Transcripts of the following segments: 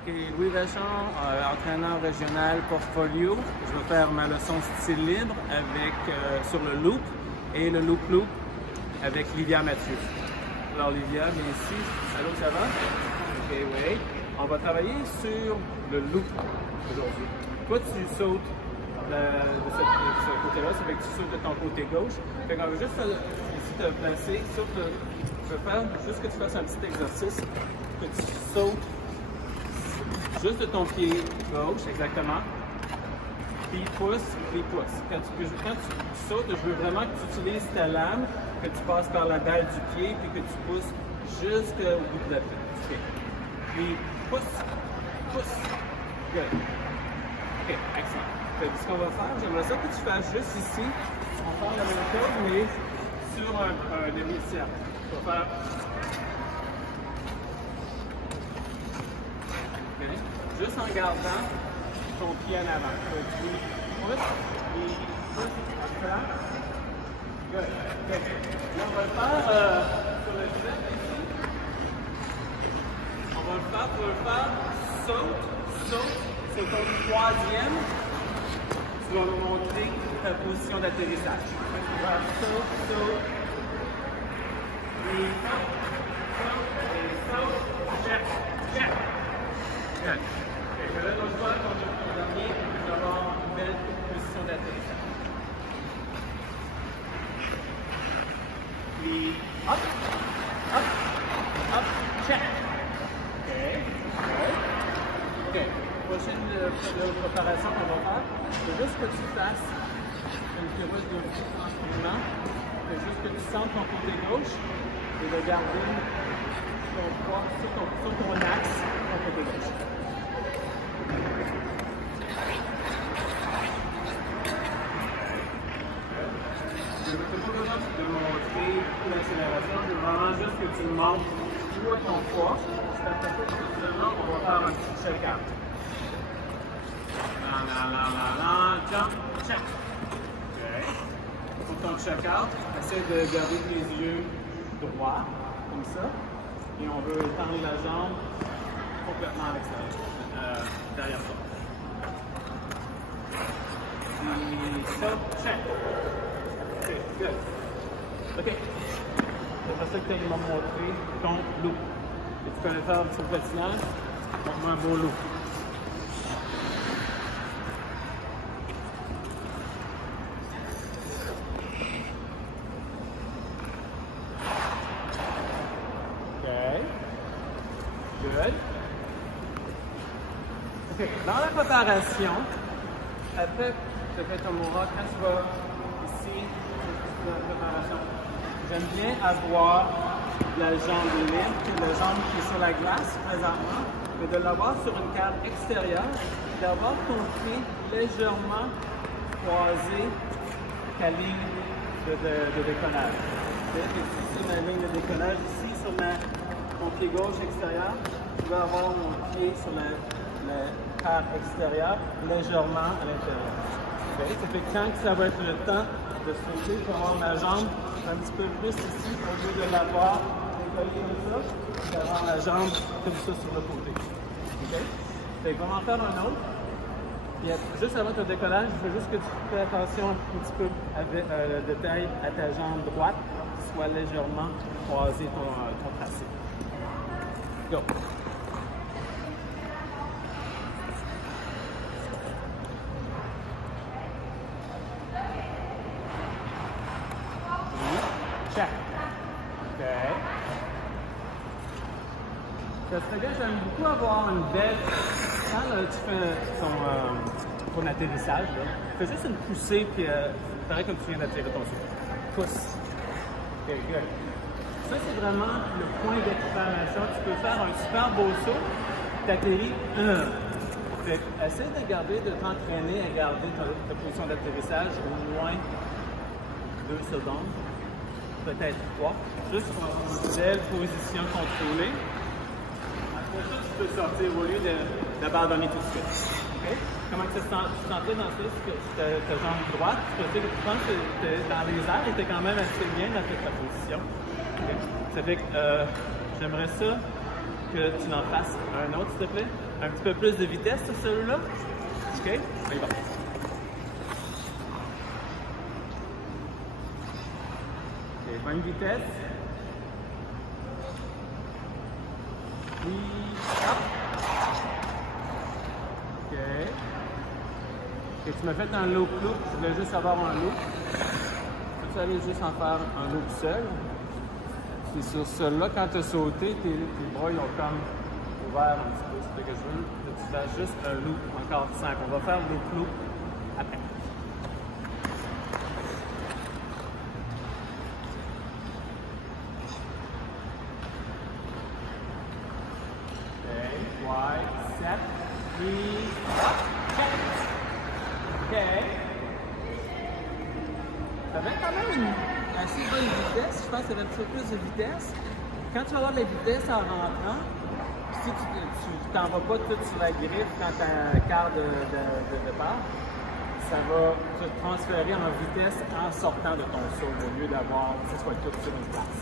Ok, Louis Vachon, entraîneur régional portfolio. Je vais faire ma leçon style libre avec, sur le loop et le loop avec Livia Mathieu. Alors Livia, viens ici. Allô, ça va? Ok, oui. On va travailler sur le loop aujourd'hui. Toi, tu sautes de ce côté-là, ça fait que tu sautes de ton côté gauche. Fait qu'on va juste ici te placer, je vais faire juste que tu fasses un petit exercice, que tu sautes juste de ton pied gauche, exactement. Puis pousse. Quand tu sautes, je veux vraiment que tu utilises ta lame, que tu passes par la balle du pied, puis que tu pousses jusqu'au bout de la tête. Okay. Puis pousse. Good. OK, excellent. Ce qu'on va faire, j'aimerais ça que tu fasses juste ici. On va faire la même chose, mais sur un demi-cercle. On va faire. Okay. Juste en gardant ton pied en avant. Puis pousse, Good. Okay. Là, on va le faire sur le set ici. On va le faire, tu vas le faire. Saute. C'est ton troisième. Tu vas nous montrer ta position d'atterrissage. Tu vas saute. Et saute. Check. Good. Je vais le faire quand ton dernier pour avoir une belle position d'atterrissage. Puis, up, check. OK. Prochaine préparation qu'on va faire, c'est juste que tu fasses une pirouette de pied tranquillement. C'est juste que tu sentes ton côté gauche et de garder ton poids sur ton axe, ton côté gauche. Je ne veux pas besoin de montrer l'accélération, c'est vraiment juste que tu montes tout ton poids. Après ça, seulement, on va faire un petit check-out. Jump, check. OK. Pour ton check-out, essaie de garder les yeux droits, comme ça. Et on veut étendre la jambe complètement à l'extérieur, derrière toi. Et stop, check. OK, good. OK. C'est pour ça que tu m'as montré ton loop. Et tu peux le faire sur le patinage, montre-moi un beau loop. Good. OK. Dans la préparation, après, tu fais ton mouvement, quand tu vas ici, dans la préparation, j'aime bien avoir la jambe libre, la jambe qui est sur la glace présentement, mais de l'avoir sur une carte extérieure, d'avoir ton pied légèrement croisé ta ligne de décollage. C'est ma ligne de décollage ici sur mon pied gauche extérieur, je vais avoir mon pied sur le quart extérieur, légèrement à l'intérieur. Okay? Ça fait que quand ça va être le temps de sauter, je vais avoir ma jambe un petit peu plus ici, au lieu de l'avoir décollée comme ça, d'avoir la jambe comme ça sur le côté. Okay? Fait que on va en faire un autre. Puis juste avant ton décollage, je veux juste que tu fais attention un petit peu avec le détail à ta jambe droite, qui soit légèrement croisé ton tracé. Go! Check. OK. Ça serait bien, j'aime beaucoup avoir une belle... Quand tu fais ton atterrissage, là, fais juste une poussée, puis pareil comme tu viens d'atterrir ton souffle. Pousse. OK, good. Ça, c'est vraiment le point d'exploration. Tu peux faire un super beau saut, t'atterris. Essaie de t'entraîner à garder ta position d'atterrissage au moins 2 secondes, peut-être 3, juste pour avoir une belle position contrôlée. Après ça, tu peux sortir au lieu d'abandonner tout de suite. Okay? Comment tu te sentais dans ça? Ta jambe droite, tu penses que dans les airs, tu étais quand même assez bien dans ta position. Okay? Ça fait que j'aimerais ça que tu en fasses un autre, s'il te plaît. Un petit peu plus de vitesse sur celui-là. OK? On y va. OK, bonne vitesse. Puis, hop. OK. OK, tu m'as fait un loop. Je voulais juste avoir un loop. Tu peux aller juste en faire un loop seul. Puis sur celui-là, quand tu as sauté, tes bras ils ont comme ouvert un petit peu. C'est ce que je veux que tu fasses juste un loop encore 5. On va faire le loop après. OK, wide, set, freeze, check. OK. Avec quand même une assez bonne vitesse, je pense que ça va un petit peu plus de vitesse. Quand tu vas avoir de la vitesse en rentrant, si tu t'en vas pas tout sur la griffe quand tu as un quart de départ, ça va te transférer en vitesse en sortant de ton saut au lieu d'avoir que ce soit tout sur une place.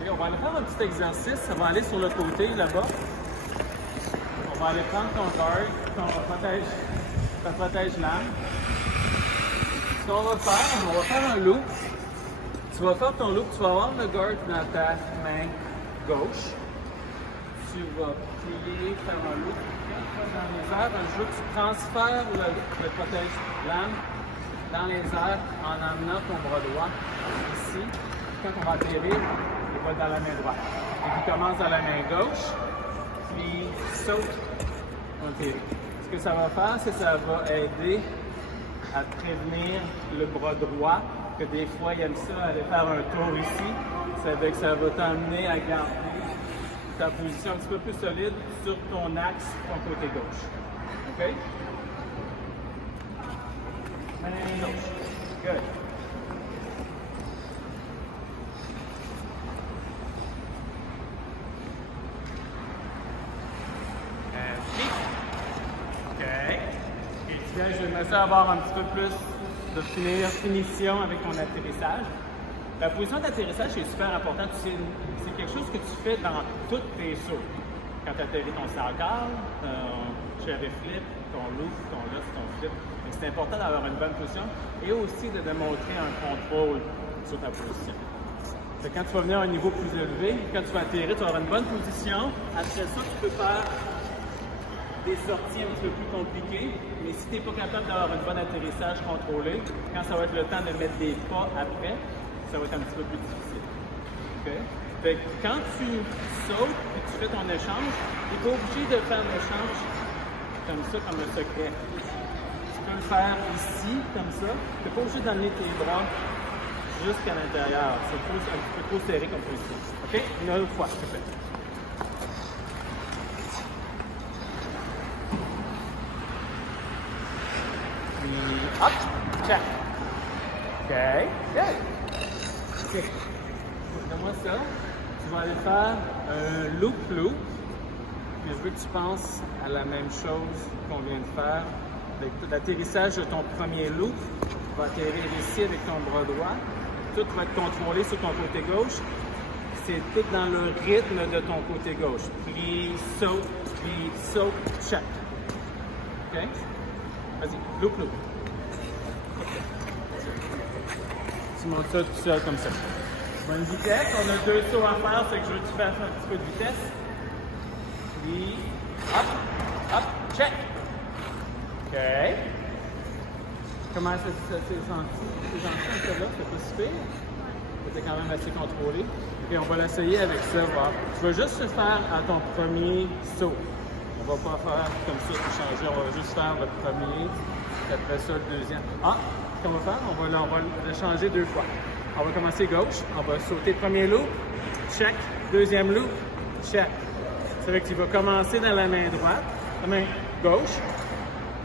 Okay, on va aller faire un petit exercice, ça va aller sur le côté là-bas. On va aller prendre ton guard, ton protège-lame. Ce qu'on va faire, on va faire un loop. Tu vas faire ton loop, tu vas avoir le guard dans ta main gauche. Tu vas plier, faire un loop. Quand tu vas dans les airs, je veux que tu transfères le protège-lame dans les airs en amenant ton bras droit ici. Quand on va atterrir, il va dans la main droite. Et puis commence dans la main gauche, puis saute, on atterrit. Ce que ça va faire, c'est que ça va aider à prévenir le bras droit, que des fois, il aime ça, aller faire un tour ici. Ça veut que ça va t'amener à garder ta position un petit peu plus solide sur ton axe, ton côté gauche. OK? Main gauche. Good. J'aimerais ça avoir un petit peu plus de finition avec ton atterrissage. La position d'atterrissage est super importante. C'est quelque chose que tu fais dans tous tes sauts. Quand tu atterris ton sargal, ton cherry flip, ton loop, ton lost, ton flip. C'est important d'avoir une bonne position et aussi de démontrer un contrôle sur ta position. Quand tu vas venir à un niveau plus élevé, quand tu vas atterrir, tu vas avoir une bonne position. Après ça, tu peux faire des sorties un petit peu plus compliquées, mais si tu n'es pas capable d'avoir un bon atterrissage contrôlé, quand ça va être le temps de mettre des pas après, ça va être un petit peu plus difficile. Okay? Fait que quand tu sautes et tu fais ton échange, tu n'es pas obligé de faire l'échange comme ça, comme un secret. Tu peux le faire ici, comme ça. Tu n'es pas obligé d'amener tes bras jusqu'à l'intérieur. C'est un petit peu trop serré comme position. OK? Une autre fois, s'il te plaît. Up, check. OK, good. OK. Donne-moi ça. Tu vas aller faire un loop-loop. Puis je veux que tu penses à la même chose qu'on vient de faire. Avec l'atterrissage de ton premier loop, tu vas atterrir ici avec ton bras droit. Tout va être contrôlé sur ton côté gauche. C'est tout dans le rythme de ton côté gauche. Puis saute, check. OK? Vas-y, loop-loop. Tu montes ça tout seul comme ça. Bonne vitesse. On a 2 sauts à faire, c'est que je veux que tu fasses un petit peu de vitesse. Puis, hop, check. OK. Comment ça s'est senti? C'est gentil un peu là, c'est pas si pire. C'était quand même assez contrôlé. Puis on va l'essayer avec ça. Voir. Tu vas juste le faire à ton premier saut. On va pas faire comme ça pour changer. On va juste faire le premier. Après ça, le deuxième. Ce qu'on va faire, on va le changer 2 fois. On va commencer gauche, on va sauter le premier loop, check, deuxième loop, check. Ça veut dire que tu vas commencer dans la main droite, la main gauche,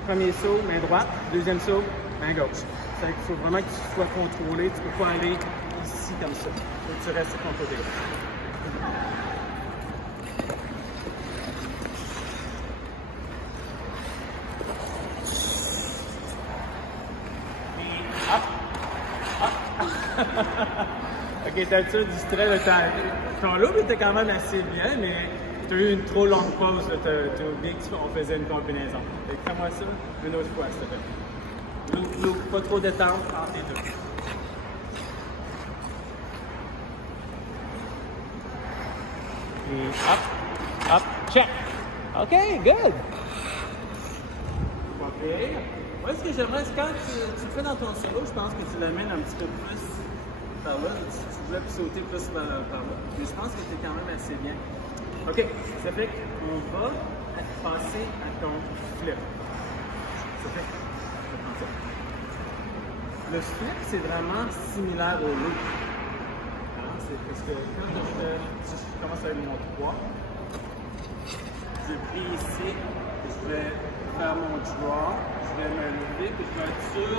premier saut, main droite, deuxième saut, main gauche. Ça veut dire qu'il faut vraiment que tu sois contrôlé, tu ne peux pas aller ici comme ça. Il faut que tu restes sur ton côté gauche. OK, t'as-tu distrait le temps? Ton loop était quand même assez bien, mais tu as eu une trop longue pause, tu as oublié qu'on faisait une combinaison. Fais-moi ça une autre fois, s'il te plaît. Look, pas trop détente entre les deux. Et hop, check. OK, good. OK. Moi, ce que j'aimerais, c'est quand tu le fais dans ton solo, je pense que tu l'amènes un petit peu plus par là. Tu voulais sauter plus par là. Mais je pense que tu es quand même assez bien. OK. Ça fait qu'on va passer à ton flip. Ça fait qu'on ça. Le flip, c'est vraiment similaire au loop. C'est parce que quand je commence avec mon 3, je plie ici, je vais faire mon draw, je vais me lever, puis je vais être sur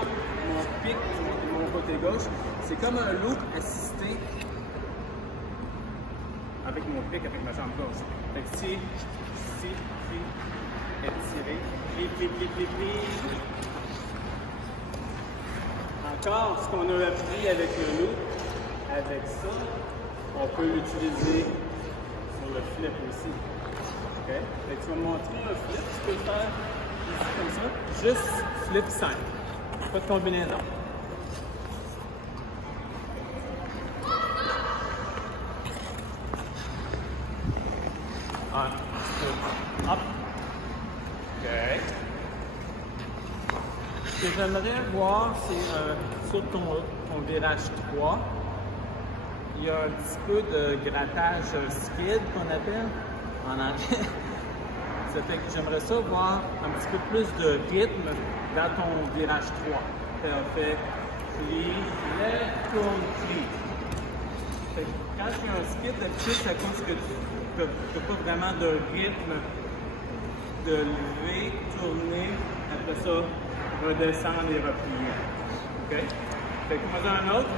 mon pic de mon côté gauche. C'est comme un loop assisté avec mon pic, avec ma jambe gauche. Fait que ici, puis étirer, plie. Encore, ce qu'on a appris avec le loop, avec ça, on peut l'utiliser sur le flip aussi. OK? Fait que tu vas me montrer un flip, tu peux le faire ici comme ça, juste flip simple. Pas de combinaison. Hop. OK. Ce que j'aimerais voir, c'est sur ton virage 3, il y a un petit peu de grattage skid qu'on appelle en anglais. Ça fait que j'aimerais ça voir un petit peu plus de rythme dans ton virage 3. On fait plie, lève, tourne, plie. Fait que quand il y a un skid, d'habitude, c'est à cause que tu n'as pas vraiment de rythme de lever, tourner, après ça, redescendre et replier. OK? Fait que moi, un autre.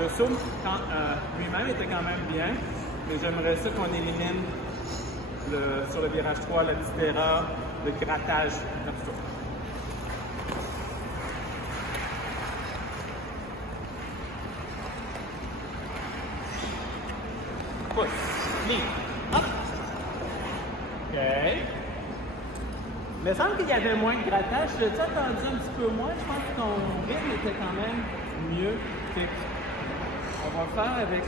Le saut, lui-même était quand même bien, mais j'aimerais ça qu'on élimine sur le virage 3 la petite erreur de grattage comme ça. Pousse, plie, hop. OK. Il me semble qu'il y avait moins de grattage. Tu as attendu un petit peu moins. Je pense que ton rythme était quand même mieux. On va faire avec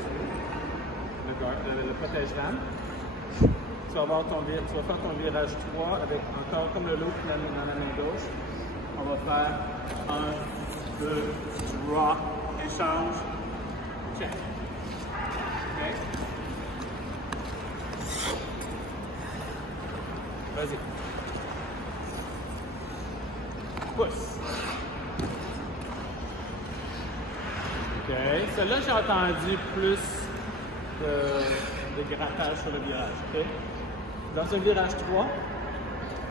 le protège-lame. Tu vas faire ton virage 3 avec encore comme le loop dans la main gauche. On va faire 1, 2, draw, échange, check. OK? Vas-y. Pousse. OK. Celle-là, j'ai entendu plus de grattage sur le virage. OK? Dans un virage 3,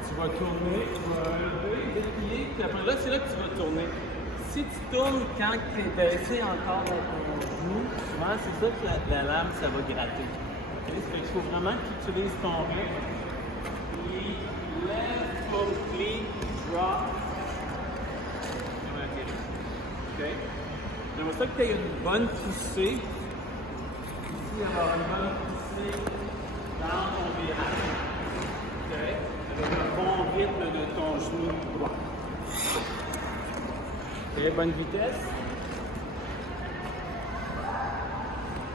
tu vas tourner, tu vas lever, déplier, puis après là, c'est là que tu vas tourner. Si tu tournes quand tu es baissé encore dans ton genou, souvent, c'est ça que la lame, ça va gratter. Okay? Ça fait qu'il faut vraiment que tu utilises ton rythme. Plie, lève, pull, plie, drop. OK? J'aimerais ça que tu aies une bonne poussée. Ici, avoir une bonne poussée dans ton virage. OK? Avec un bon rythme de ton genou droit. OK, bonne vitesse.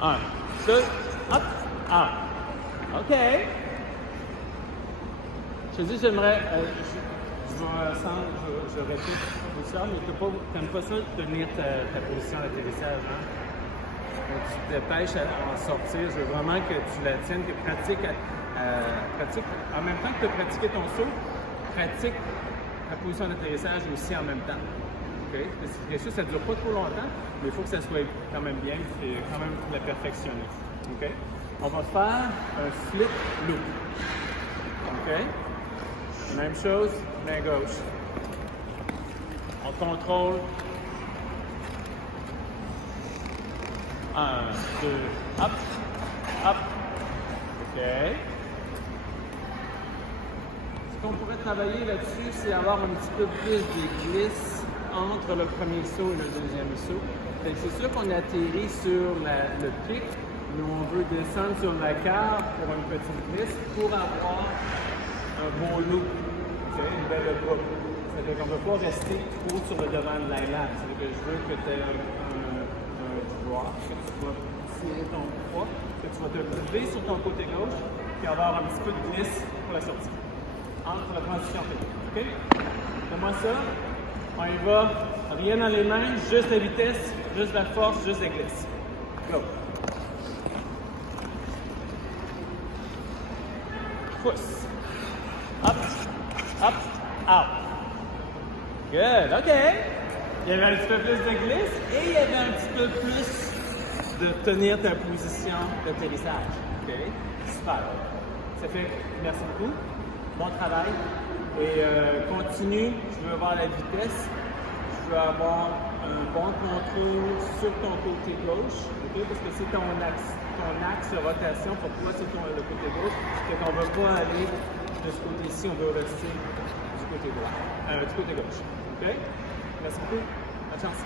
1. Ça, hop, 1. OK. Je te dis, j'aimerais. Je répète tout ça, mais tu n'aimes pas ça de tenir ta position d'atterrissage. Hein? Donc, tu te dépêches à en sortir. Je veux vraiment que tu la tiennes, que tu pratiques, en même temps que tu as pratiqué ton saut, pratique ta position d'atterrissage aussi en même temps. Okay? Parce que ça ne dure pas trop longtemps, mais il faut que ça soit quand même bien et quand même la perfectionner. Okay? On va faire un flip loop. Okay? Même chose, main gauche. On contrôle. 1, 2, hop, hop. OK. Ce qu'on pourrait travailler là-dessus, c'est avoir un petit peu plus de glisse entre le premier saut et le deuxième saut. C'est sûr qu'on atterrit sur le pic, Nous, on veut descendre sur la carte pour une petite glisse pour avoir un beau look, okay? Une belle boucle. C'est-à-dire qu'on ne veut pas rester trop sur le devant de l'island. C'est-à-dire que je veux que tu aies un drop, que tu vas tirer ton poids, que tu vas te lever sur ton côté gauche, puis avoir un petit peu de glisse pour la sortie. Entre la transition technique. OK? Fais-moi ça. On y va. Rien dans les mains, juste la vitesse, juste la force, juste la glisse. Go. Pousse. Up, up, out. Good, OK. Il y avait un petit peu plus de glisse et il y avait un petit peu plus de tenir ta position d'atterrissage. OK? Super. Ça fait, merci beaucoup. Bon travail. Et continue. Je veux voir la vitesse. Je veux avoir un bon contrôle sur ton côté gauche. Okay? Parce que c'est ton axe de rotation. Pour toi, c'est le côté gauche. Fait qu'on ne veut pas aller de ce côté-ci. On veut rester du côté droit. Du côté gauche. OK? Merci beaucoup. Bonne chance.